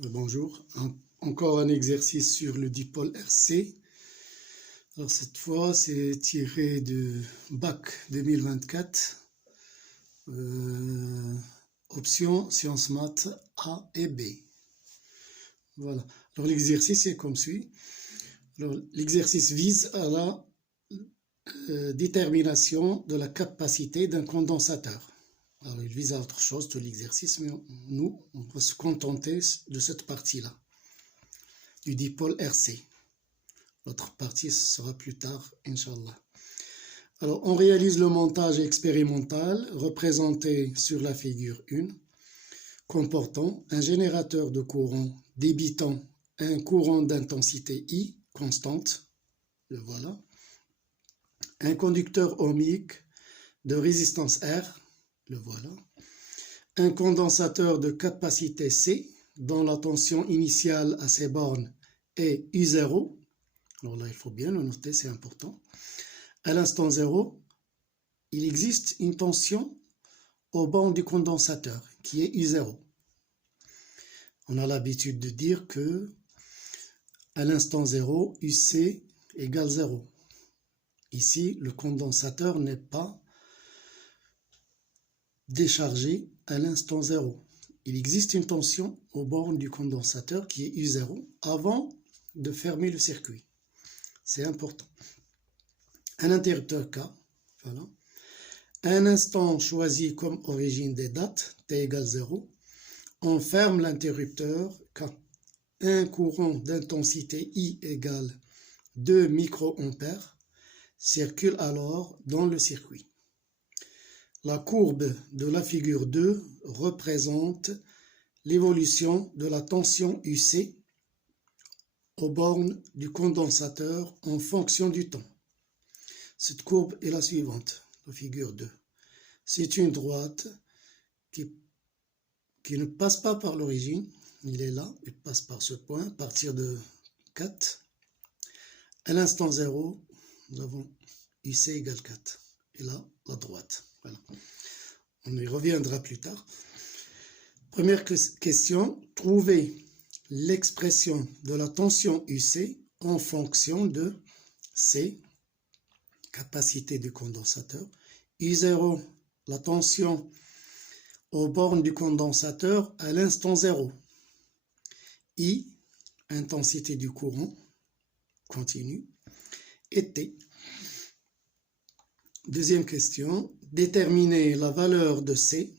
Bonjour, encore un exercice sur le dipôle RC. Alors cette fois, c'est tiré de bac 2024, option sciences maths A et B. Voilà. Alors l'exercice est comme suit. Alors l'exercice vise à la détermination de la capacité d'un condensateur. Alors il vise à autre chose de l'exercice, mais nous, on va se contenter de cette partie-là, du dipôle RC. L'autre partie sera plus tard, Inch'Allah. Alors, on réalise le montage expérimental représenté sur la figure 1, comportant un générateur de courant débitant un courant d'intensité I constante, le voilà, un conducteur ohmique de résistance R, le voilà, un condensateur de capacité C dont la tension initiale à ces bornes est U0, alors là il faut bien le noter, c'est important. À l'instant 0, il existe une tension aux bornes du condensateur qui est U0. On a l'habitude de dire que à l'instant 0, UC égale 0. Ici, le condensateur n'est pas déchargé à l'instant 0. Il existe une tension aux bornes du condensateur qui est U0 avant de fermer le circuit. C'est important. Un interrupteur K, voilà. Un instant choisi comme origine des dates, t égale 0, on ferme l'interrupteur quand un courant d'intensité I égale 2 microampères circule alors dans le circuit. La courbe de la figure 2 représente l'évolution de la tension UC aux bornes du condensateur en fonction du temps. Cette courbe est la suivante, la figure 2. C'est une droite qui ne passe pas par l'origine, il est là, il passe par ce point, à partir de 4. À l'instant 0, nous avons UC égale 4. Et là, la droite. Voilà. On y reviendra plus tard. Première question, trouver l'expression de la tension UC en fonction de C, capacité du condensateur, U0, la tension aux bornes du condensateur à l'instant 0, I, intensité du courant continu, et T. Deuxième question, déterminer la valeur de C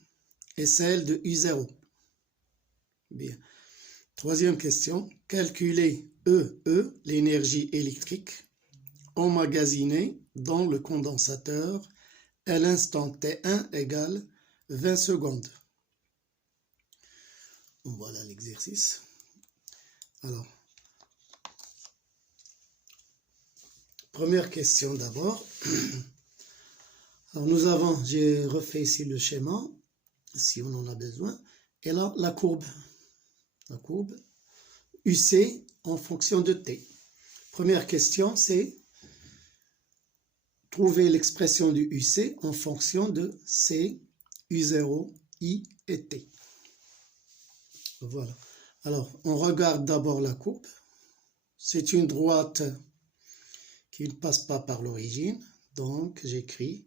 et celle de U0. Bien. Troisième question, calculer EE, l'énergie électrique, emmagasinée dans le condensateur à l'instant T1 égale 20 secondes. Voilà l'exercice. Alors, première question d'abord. Alors nous avons, j'ai refait ici le schéma, si on en a besoin, et là la courbe UC en fonction de T. Première question, c'est trouver l'expression du UC en fonction de C, U0, I et T. Voilà. Alors, on regarde d'abord la courbe. C'est une droite qui ne passe pas par l'origine. Donc, j'écris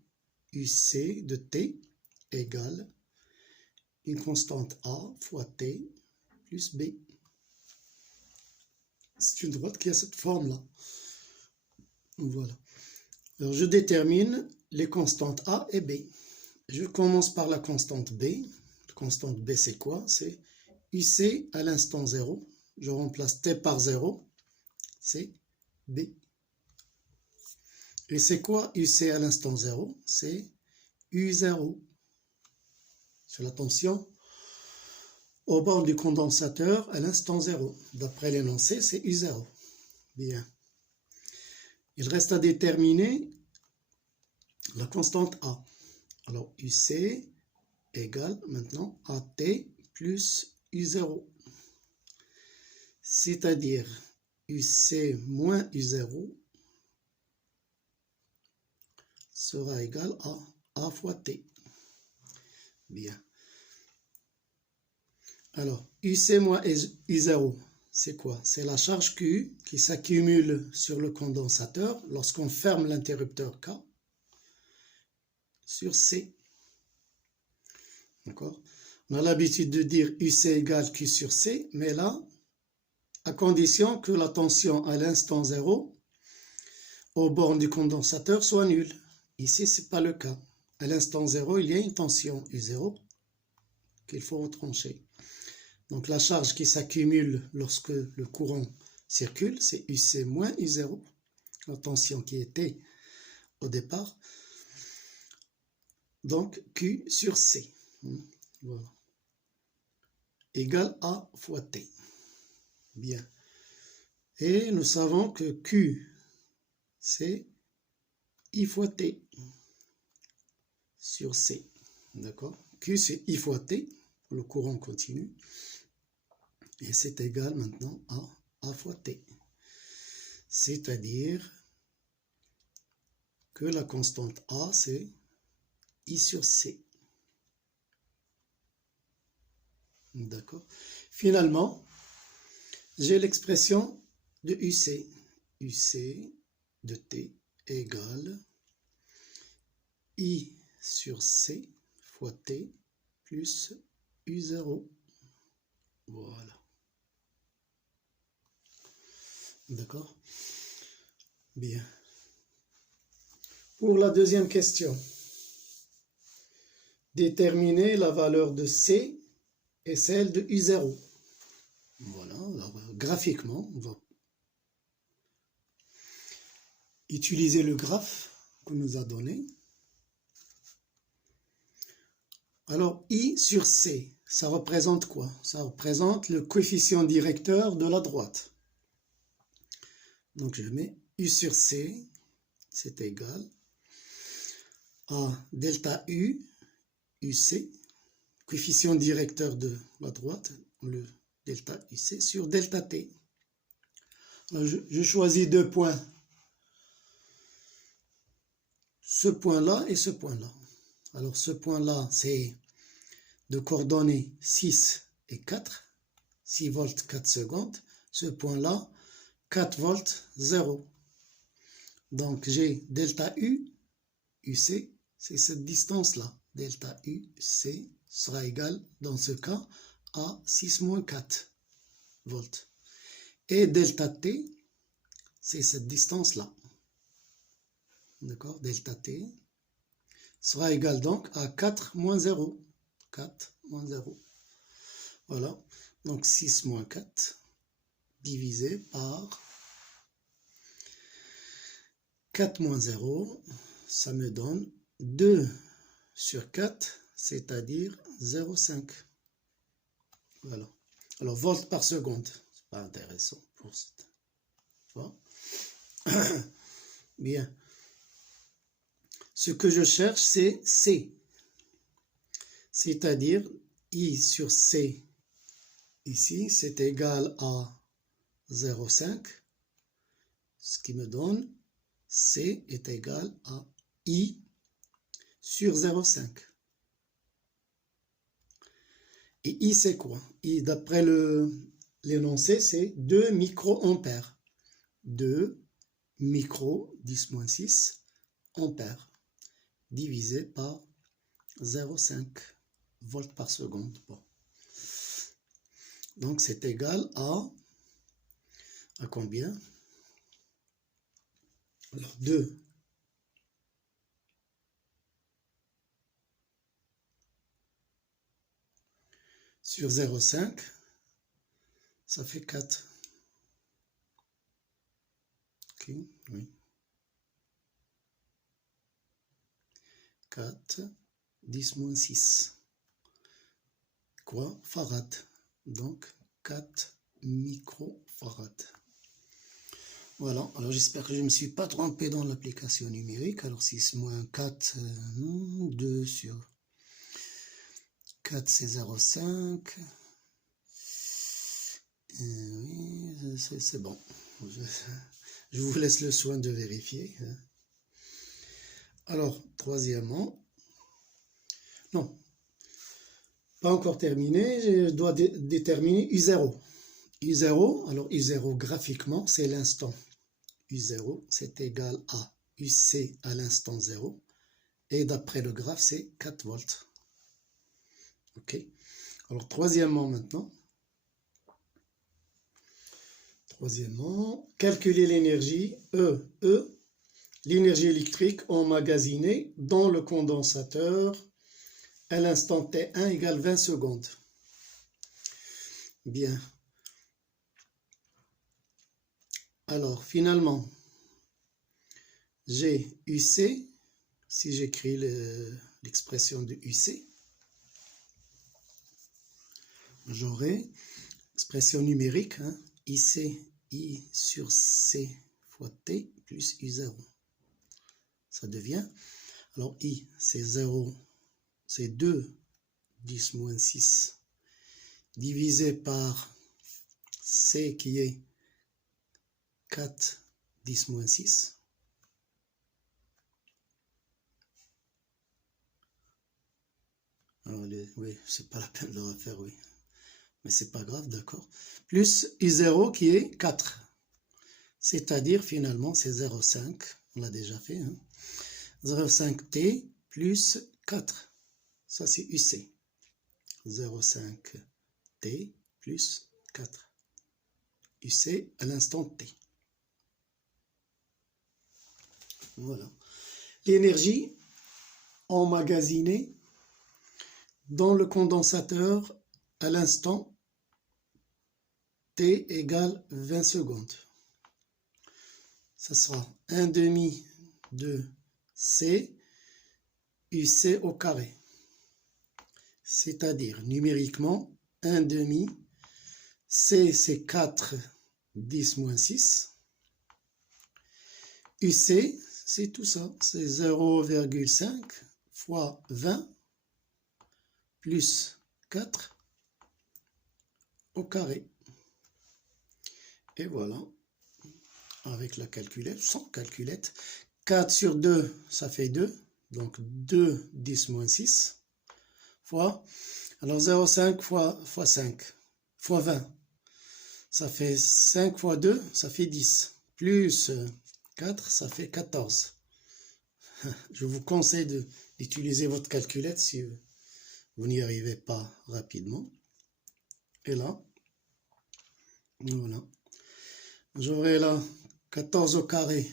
UC de T égale une constante A fois T plus B. C'est une droite qui a cette forme-là. Voilà. Alors, je détermine les constantes A et B. Je commence par la constante B. La constante B, c'est quoi? C'est UC à l'instant 0. Je remplace T par 0. C'est B. Et c'est quoi UC à l'instant 0? C'est U0. C'est la tension au bord du condensateur à l'instant 0. D'après l'énoncé, c'est U0. Bien. Il reste à déterminer la constante A. Alors, UC égale maintenant AT plus U0. C'est-à-dire UC moins U0 sera égal à A fois T. Bien. Alors, UC moins U0, c'est quoi? C'est la charge Q qui s'accumule sur le condensateur lorsqu'on ferme l'interrupteur K sur C. D'accord? On a l'habitude de dire UC égale Q sur C, mais là, à condition que la tension à l'instant 0 aux bornes du condensateur soit nulle. Ici, ce n'est pas le cas. À l'instant 0, il y a une tension U0 qu'il faut retrancher. Donc la charge qui s'accumule lorsque le courant circule, c'est UC moins U0, la tension qui était au départ. Donc Q sur C, voilà, égale A fois T. Bien. Et nous savons que Q, c'est I fois T sur C. D'accord? Q, c'est I fois T, le courant continu. Et c'est égal maintenant à A fois T. C'est-à-dire que la constante A, c'est I sur C. D'accord? Finalement, j'ai l'expression de UC. UC de T égale I sur C fois T plus U0. Voilà. D'accord? Bien. Pour la deuxième question, déterminer la valeur de C et celle de U0. Voilà, alors graphiquement, on va utiliser le graphe qu'on nous a donné. Alors, I sur C, ça représente quoi? Ça représente le coefficient directeur de la droite. Donc, je mets U sur C, c'est égal à delta U, UC, coefficient directeur de la droite, le delta UC, sur delta T. Alors, je choisis deux points. Ce point-là et ce point-là. Alors, ce point-là, c'est de coordonnées 6 et 4, 6 volts 4 secondes. Ce point-là, 4 volts 0. Donc, j'ai delta U, UC, c'est cette distance-là. Delta UC sera égal, dans ce cas, à 6 moins 4 volts. Et delta T, c'est cette distance-là. D'accord? Delta T sera égal donc à 4 moins 0. 4 moins 0. Voilà. Donc 6 moins 4 divisé par 4 moins 0, ça me donne 2 sur 4, c'est-à-dire 0,5. Voilà. Alors, volts par seconde, c'est pas intéressant pour cette fois. Bien. Ce que je cherche, c'est C. C'est-à-dire I sur C, ici, c'est égal à 0,5, ce qui me donne C est égal à I sur 0,5. Et I, c'est quoi? I, d'après l'énoncé, c'est 2 microampères. 2 micro, 10-6, ampères, divisé par 0,5 volts par seconde. Bon. Donc, c'est égal à combien? Alors, 2 sur 0,5, ça fait 4. Ok, oui. 4, 10-6. Quoi? Farad. Donc, 4 microfarads. Voilà, alors j'espère que je ne me suis pas trompé dans l'application numérique. Alors 6 moins 4, 2 sur 4, c'est 0,5. Oui, c'est bon. Je vous laisse le soin de vérifier. Alors, troisièmement, non. Pas encore terminé, je dois déterminer U0. U0, alors U0 graphiquement, c'est l'instant. U0, c'est égal à UC à l'instant 0. Et d'après le graphe, c'est 4 volts. Ok. Alors, troisièmement maintenant. Troisièmement, calculer l'énergie E. L'énergie électrique emmagasinée dans le condensateur à l'instant T1 égale 20 secondes. Bien. Alors, finalement, j'ai UC. Si j'écris l'expression de UC, j'aurai expression numérique, hein, IC, I sur C fois T plus U0. Ça devient, alors I, c'est 0, c'est 2, 10 moins 6, divisé par C qui est 4, 10 moins 6. Oui, c'est pas la peine de le refaire, oui. Mais c'est pas grave, d'accord. Plus U0 qui est 4. C'est-à-dire, finalement, c'est 0,5. On l'a déjà fait. Hein. 0,5T plus 4. Ça, c'est UC. 0,5T plus 4. UC à l'instant T. Voilà. L'énergie emmagasinée dans le condensateur à l'instant T égale 20 secondes. Ça sera 1 demi de C UC au carré. C'est-à-dire, numériquement, 1 demi, C c'est 4, 10 moins 6. UC, c'est tout ça, c'est 0,5 fois 20 plus 4 au carré. Et voilà, avec la calculette, sans calculette, 4 sur 2, ça fait 2, donc 2, 10 moins 6, fois, alors 0,5 fois 5, fois 20, ça fait 5 fois 2, ça fait 10, plus 4, ça fait 14. Je vous conseille d'utiliser votre calculette si vous n'y arrivez pas rapidement. Et là, voilà. J'aurai là 14 au carré.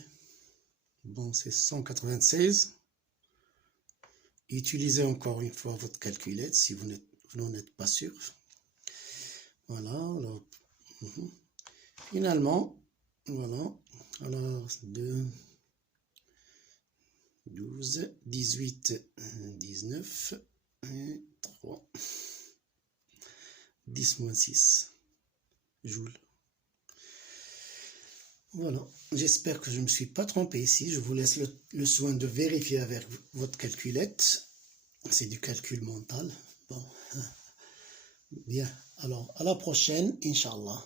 Bon, c'est 196. Utilisez encore une fois votre calculette si vous n'en êtes pas sûr. Voilà. Alors, finalement, voilà. Alors, 2, 12, 18, 19, et 3, 10 moins 6 joules. Voilà, j'espère que je ne me suis pas trompé ici. Je vous laisse le soin de vérifier avec votre calculette. C'est du calcul mental. Bon, bien. Alors, à la prochaine, Inch'Allah.